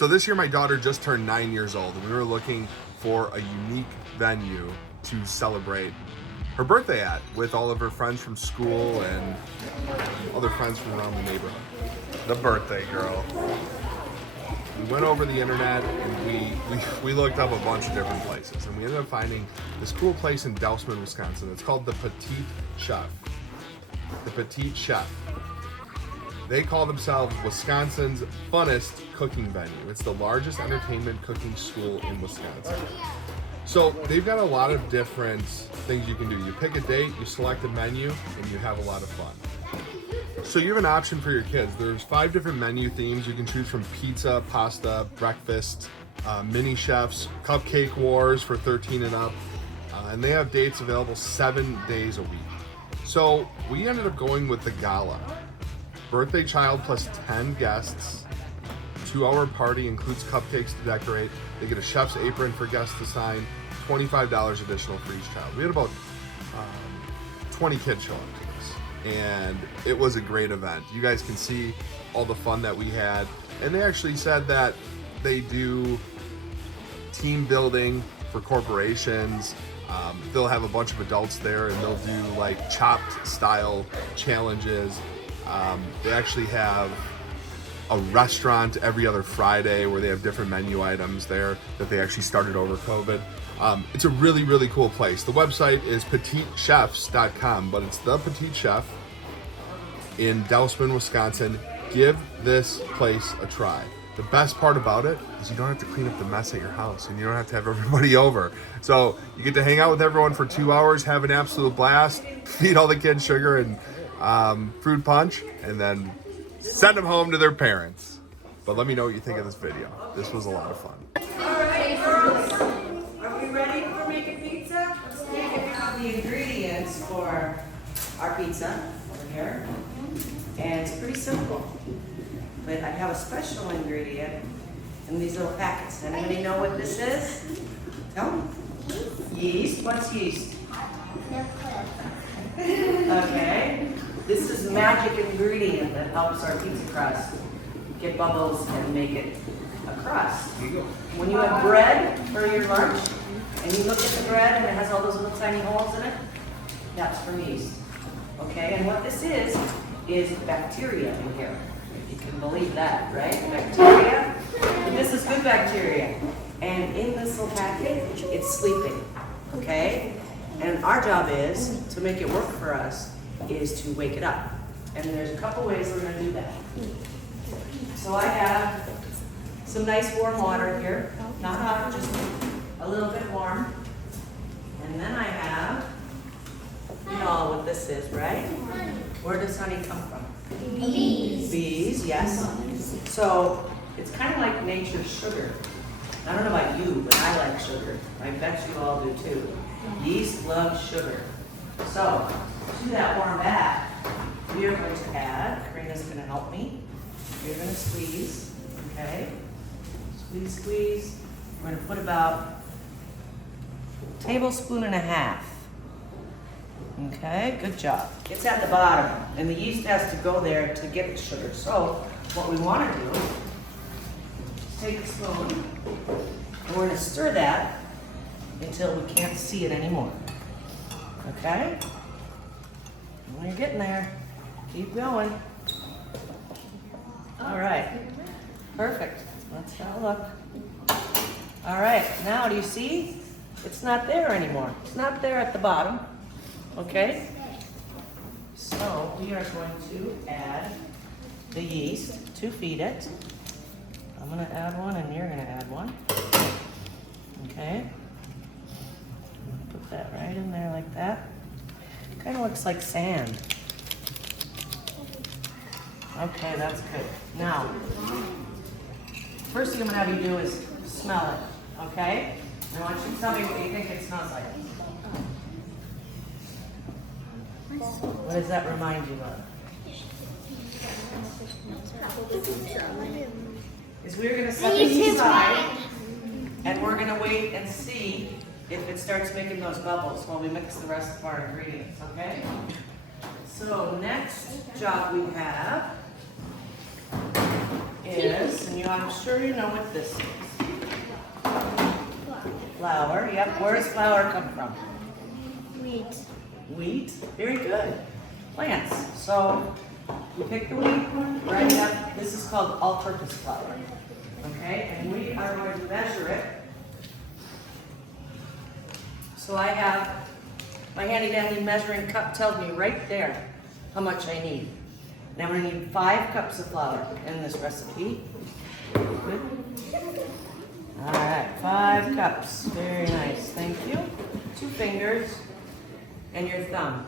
So this year my daughter just turned 9 years old, and we were looking for a unique venue to celebrate her birthday at with all of her friends from school and other friends from around the neighborhood. The birthday girl. We went over the internet and we looked up a bunch of different places, and we ended up finding this cool place in Dousman, Wisconsin. It's called the Petite Chef. The Petite Chef. They call themselves Wisconsin's funnest cooking venue. It's the largest entertainment cooking school in Wisconsin. So they've got a lot of different things you can do. You pick a date, you select a menu, and you have a lot of fun. So you have an option for your kids. There's 5 different menu themes. You can choose from pizza, pasta, breakfast, mini chefs, cupcake wars for 13 and up. And they have dates available 7 days a week. So we ended up going with the gala. Birthday child plus 10 guests. 2-hour party, includes cupcakes to decorate. They get a chef's apron for guests to sign. $25 additional for each child. We had about 20 kids show up to this, and it was a great event. You guys can see all the fun that we had, and they actually said that they do team building for corporations. They'll have a bunch of adults there, and they'll do like chopped style challenges. They actually have a restaurant every other Friday where they have different menu items there that they actually started over COVID. It's a really, really cool place. The website is petitechefs.com, but it's the Petite Chef in Dousman, Wisconsin. Give this place a try. The best part about it is you don't have to clean up the mess at your house, and you don't have to have everybody over. So you get to hang out with everyone for 2 hours, have an absolute blast, feed all the kids sugar and fruit punch, and then send them home to their parents. But let me know what you think of this video. This was a lot of fun. All right, girls. Are we ready for making pizza? Let's take and have the ingredients for our pizza over here. And it's pretty simple. But I have a special ingredient in these little packets. Anybody know what this is? Tell me. Yeast. What's yeast? Okay. This is a magic ingredient that helps our pizza crust get bubbles and make it a crust. When you have bread for your lunch, and you look at the bread and it has all those little tiny holes in it, that's from yeast. Okay, and what this is bacteria in here. If you can believe that, right? Bacteria. And this is good bacteria. And in this little packet, it's sleeping. Okay? And our job is to make it work for us is to wake it up. And there's a couple ways we're going to do that. So I have some nice warm water here. Not hot, just a little bit warm. And then I have, you know what this is, right? Where does honey come from? Bees. Bees, yes. So it's kind of like nature's sugar. I don't know about you, but I like sugar. I bet you all do too. Yeast loves sugar. So to that warm bath, we are going to add, Karina's going to help me. You're going to squeeze, okay? Squeeze, squeeze. We're going to put about a tablespoon and a half. Okay, good job. It's at the bottom, and the yeast has to go there to get the sugar. So what we want to do is take a spoon, and we're going to stir that until we can't see it anymore. Okay? When you're getting there, keep going. All right, perfect. Let's have a look. All right, now do you see? It's not there anymore. It's not there at the bottom. Okay? So we are going to add the yeast to feed it. I'm going to add one, and you're going to add one. Okay? Put that right in there like that. Kind of looks like sand. Okay, that's good. Now, first thing I'm going to have you do is smell it, okay? I want you to tell me what you think it smells like. What does that remind you of? Is we're going to set this aside, and we're going to wait and see if it starts making those bubbles while we mix the rest of our ingredients, okay? So next job we have is, and I'm sure you know what this is. Flour, yep. Where does flour come from? Wheat. Wheat, very good. Plants. So you pick the wheat, grind it up. This is called all-purpose flour. Okay, and we are going to measure it. So I have my handy-dandy measuring cup tells me right there how much I need. And I'm going to need 5 cups of flour in this recipe. Good. All right, 5 cups. Very nice. Thank you. 2 fingers and your thumb.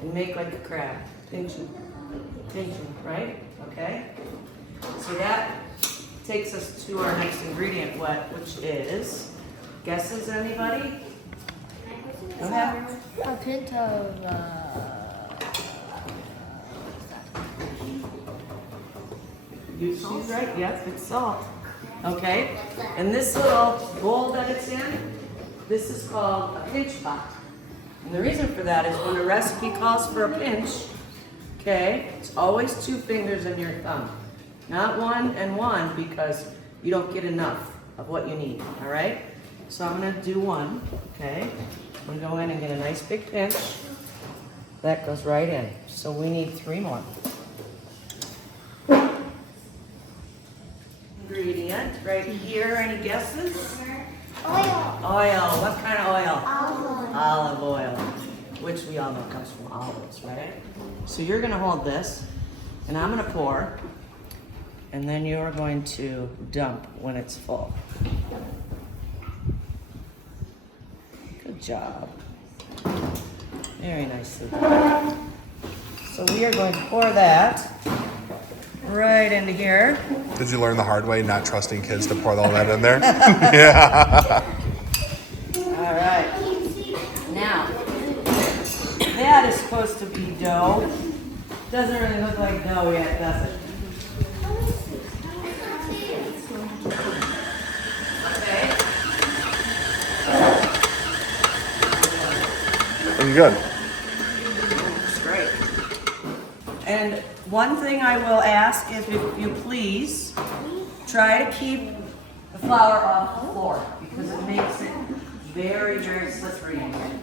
And make like a crab. Pinching. Pinching, right? Okay. So that takes us to our next ingredient, which is, guesses, anybody? Go ahead. A pinch of, She's right, yes, it's salt. Okay, and this little bowl that it's in, this is called a pinch pot. And the reason for that is when a recipe calls for a pinch, okay, it's always 2 fingers and your thumb. Not 1 and 1 because you don't get enough of what you need, all right? So I'm gonna do 1, okay? I'm gonna go in and get a nice big pinch. That goes right in. So we need 3 more. Ingredient right here. Any guesses? oil. Oil. What kind of oil? Olive. Olive oil, which we all know comes from olives, right? So you're going to hold this, and I'm going to pour, and then you're going to dump when it's full. Good job. Very nicely done. So we are going to pour that right into here. Did you learn the hard way, not trusting kids to pour all that in there? Yeah. All right. Now, that is supposed to be dough. Doesn't really look like dough yet, does it? Okay. Looking good. That's great. And one thing I will ask is if you please try to keep the flour off the floor because it makes it very, very slippery in here.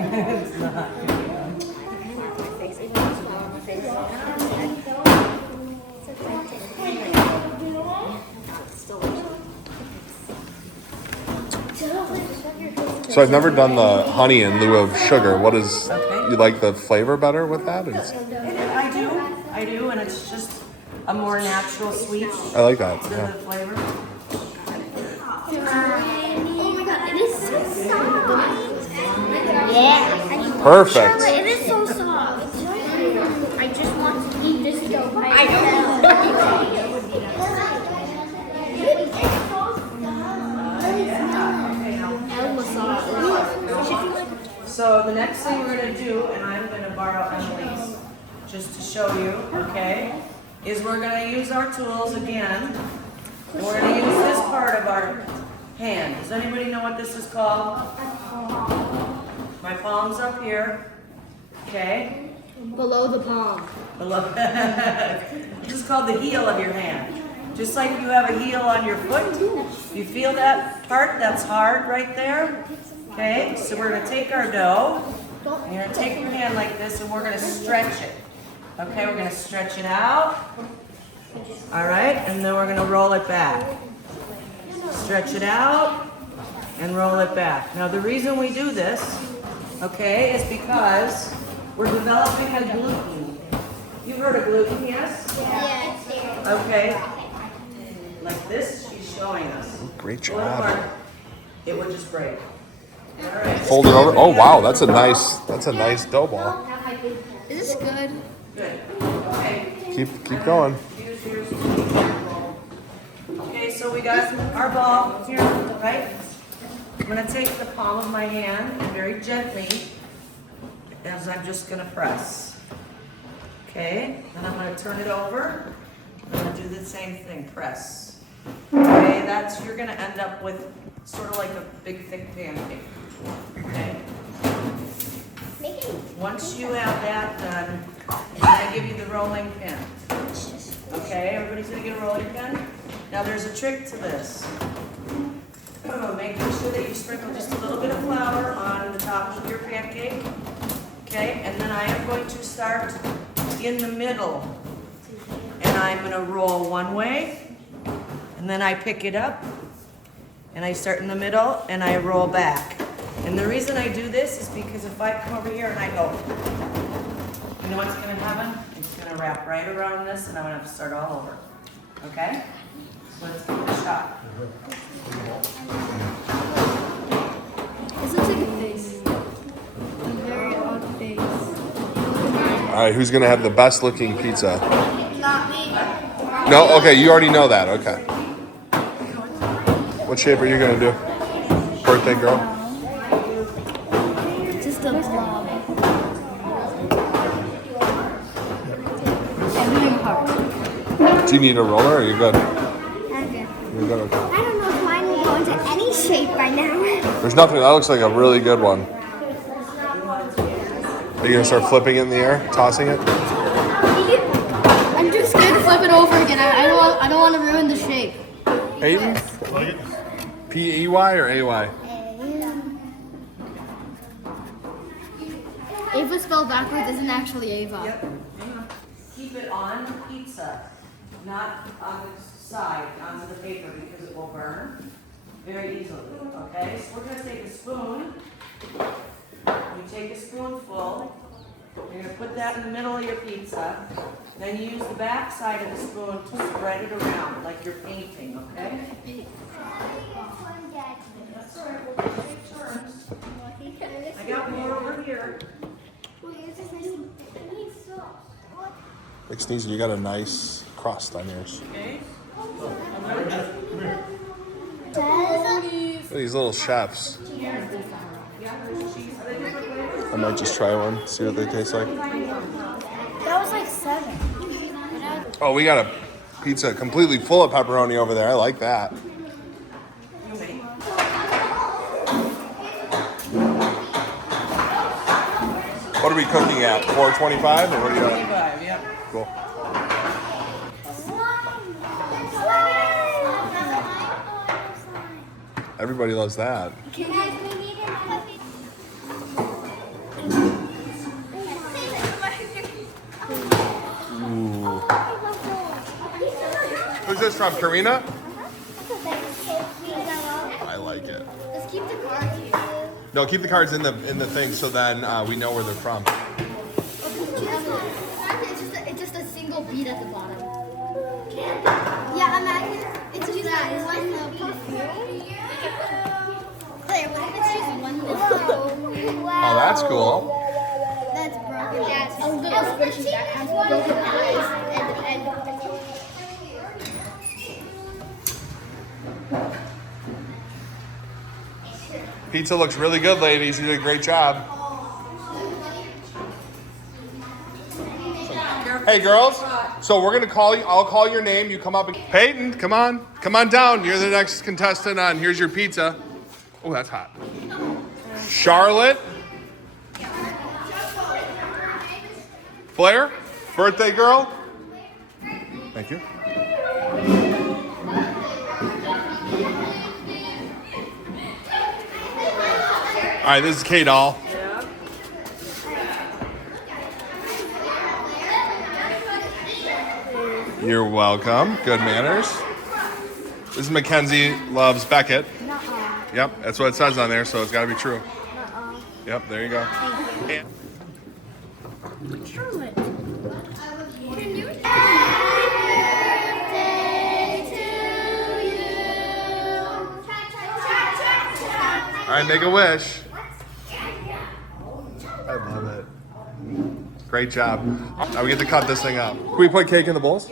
It's not. So I've never done the honey in lieu of sugar. What is, Okay. you like the flavor better with that? I do, and it's just a more natural sweet I like that, to the yeah. flavor. Oh my god, it is so soft. Yeah. Perfect. It is so soft. I just want to eat this dough by itself. So the next thing we're going to do, and I'm going to borrow Emily's just to show you, okay, is we're going to use our tools again. And we're going to use this part of our hand. Does anybody know what this is called? My palm's up here, okay? Below the palm. Below. This is called the heel of your hand. Just like you have a heel on your foot. You feel that part that's hard right there? Okay, so we're going to take our dough, and you're going to take your hand like this, and we're going to stretch it. Okay, we're going to stretch it out. All right, and then we're going to roll it back. Stretch it out, and roll it back. Now, the reason we do this, okay, is because we're developing a gluten. You've heard of gluten, yes? Yes. Okay. Like this, she's showing us. Great Pull it job. apart, it would just break. All right. Fold it over. Oh wow, that's a nice dough ball. Is this good? Good. Okay. Keep going. Here's okay, so we got our ball here, right? I'm gonna take the palm of my hand and very gently, as I'm just gonna press. Okay, and I'm gonna turn it over. I'm gonna do the same thing, press. Okay, you're gonna end up with sort of like a big thick pancake. Okay? Once you have that done, I'm gonna give you the rolling pin. Okay, everybody's gonna get a rolling pin? Now there's a trick to this. Making sure that you sprinkle just a little bit of flour on the top of your pancake. Okay, and then I am going to start in the middle. And I'm gonna roll one way, and then I pick it up, and I start in the middle, and I roll back. And the reason I do this is because if I come over here and I go, you know what's gonna happen? It's gonna wrap right around this, and I'm gonna have to start all over. Okay? So let's give it a shot. This looks like a face. A very odd face. All right, who's gonna have the best looking pizza? Not me. No? Okay, you already know that. Okay. What shape are you gonna do? Birthday girl? Just a blob. I'm doing a heart. Do you need a roller or are you good? I'm good. You're good, okay. I don't know if mine will go into any shape by now. There's nothing, that looks like a really good one. Are you gonna start flipping it in the air? Tossing it? I'm too scared to flip it over again. I don't want to ruin the shape. Aiden? P-E-Y or A-Y? Ava spelled backwards isn't actually Ava. Yep. Keep it on the pizza, not on the side, onto the paper, because it will burn very easily, okay? So we're gonna take a spoon. You take a spoonful, you're gonna put that in the middle of your pizza, then you use the back side of the spoon to spread it around, like you're painting, okay? That's all right, we'll take turns. I got more over here. Big Sneezy, you got a nice crust on yours. Okay? Look at these little chefs. I might just try one, see what they taste like. That was like 7. Oh, we got a pizza completely full of pepperoni over there. I like that. What are we cooking at? 425 or what are you at? 25, yeah. Cool. Everybody loves that. Ooh. Who's this from? Karina? I like it. Let's keep the cards here. No, keep the cards in the thing so then we know where they're from. It's just a single bead at the bottom. Yeah, imagine it's just that one perfume. Claire, what if it's just one little? Oh, that's cool. That's broken. That's a little squishy that has broken eyes and Pizza looks really good, ladies. You did a great job. Hey, girls. So we're gonna call you. I'll call your name. You come up. Peyton, come on. Come on down. You're the next contestant on Here's Your Pizza. Oh, that's hot. Charlotte. Blair. Birthday girl. Thank you. All right, this is K-Doll. Yeah. You're welcome. Good manners. This is Mackenzie loves Beckett. Yep, that's what it says on there, so it's got to be true. Yep, there you go. Charlotte. All right, make a wish. I love it. Great job. Now we get to cut this thing up. Can we put cake in the bowls?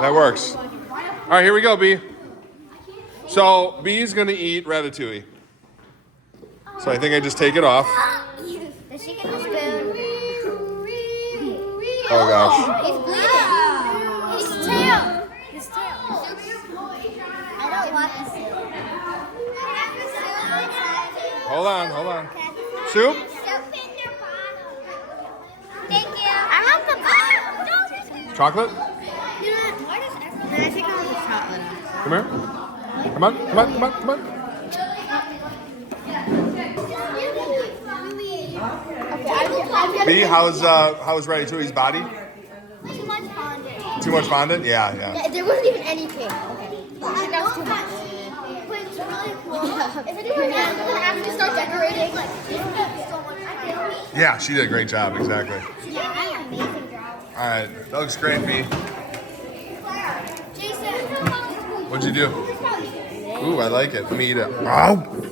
That works. All right, here we go, B. So B's gonna eat ratatouille. So I think I just take it off. Does she get the spoon? Oh gosh. He's bleeding. His tail. His tail. I don't want this. Hold on. Soup? Thank you. I want the bottom. Chocolate? You know what? Why does everyone... Then I think I want the chocolate. Come here. Come on, come on, come on, come on. B, how's Ready 2's body? Too much fondant. Too much fondant? Yeah, yeah. Yeah, there wasn't even any cake. Okay. That was too much. But it's really cool. If anyone can actually start decorating, like, this would be so much fun. Yeah, she did a great job, exactly. Yeah, I had an amazing job. All right, that looks great, B. Jason. What'd you do? Ooh, I like it. Let me eat it. Oh!